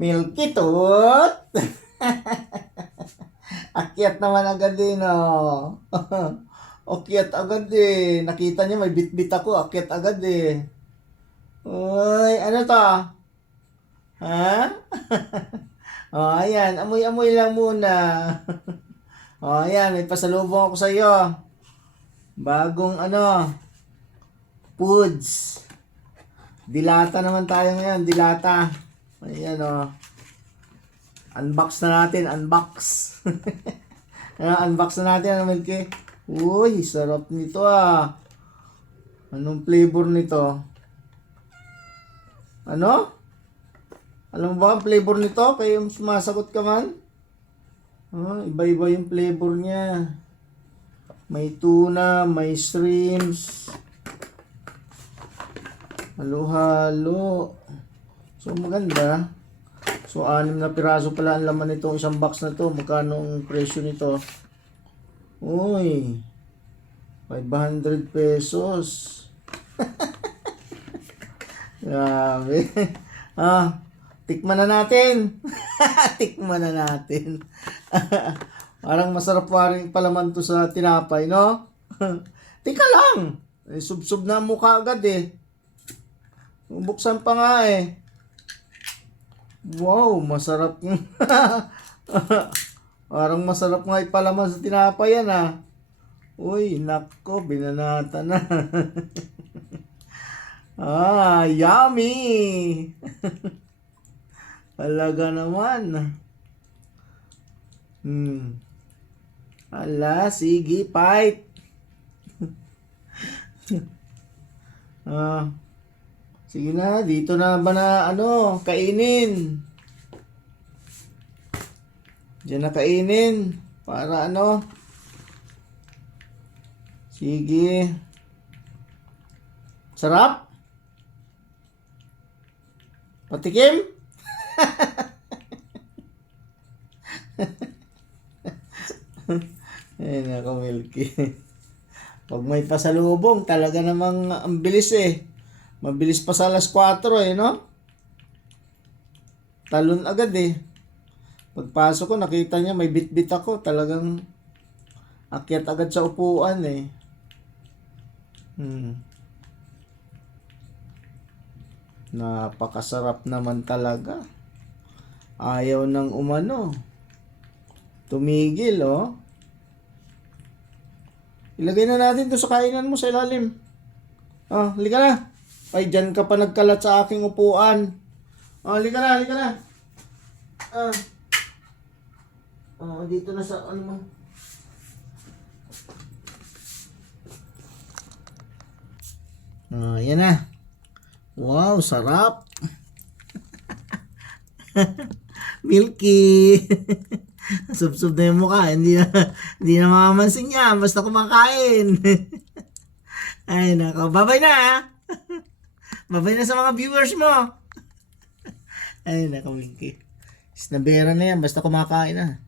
Milky Tooth. Akyat naman agad din, oh. Akyat agad eh. Nakita niya may bit-bit ako. Akyat agad eh. Uy, ano to? Ha? Oh, ayan. Amoy-amoy lang muna. Oh, ayan. May pasalubong ako sa iyo. Bagong ano, foods. Dilata naman tayo ngayon. Dilata. Ayan oh. Unbox na natin. Unbox. Unbox na natin. Ano, Milky? Uy, sarap nito ah. Anong flavor nito? Ano? Alam mo ba ang flavor nito? Kaya sumasagot ka man? Oh, iba-iba yung flavor niya. May tuna, may shrimps. Halo-halo. So maganda. So 6 na piraso pala ang laman nito, isang box na to. Magkano ang presyo nito? Uy, 500 pesos. Grabe. Tikman na natin. Tikman na natin. Parang masarap pa rin palaman to sa tinapay, no? Tika lang. Sub-sub na ang mukha agad eh. Buksan pa nga eh. Wow, masarap. Parang masarap nga ipalaman sa tinapay yan ah. Uy, nako, binanata na. Yummy! Talaga naman. Ala, sige, fight. Sige na, dito na ba na kainin? Diyan na kainin. Para ano? Sige. Sarap? Patikim? Ay, nako, Milky. Pag may pasalubong, talaga namang ang bilis eh. Mabilis pa sa alas 4 eh, no? Talon agad eh. Pagpasok ko, nakita niya may bit-bit ako. Talagang akyat agad sa upuan eh. Napakasarap naman talaga. Ayaw nang umano. Tumigil, oh. Ilagay na natin to sa kainan mo sa ilalim. Halika na. Ay, dyan ka pa nagkalat sa aking upuan. Halika na, halika na. Dito na sa ano mo. Yan na. Wow, sarap. Milky. Sub-sub na yung mukha. Hindi na mamamansin niya. Basta kumakain. Ay, nako. Bye-bye na. Bye-bye na sa mga viewers mo. Ay, nako, Milky. Snabera na yan. Basta kumakain na.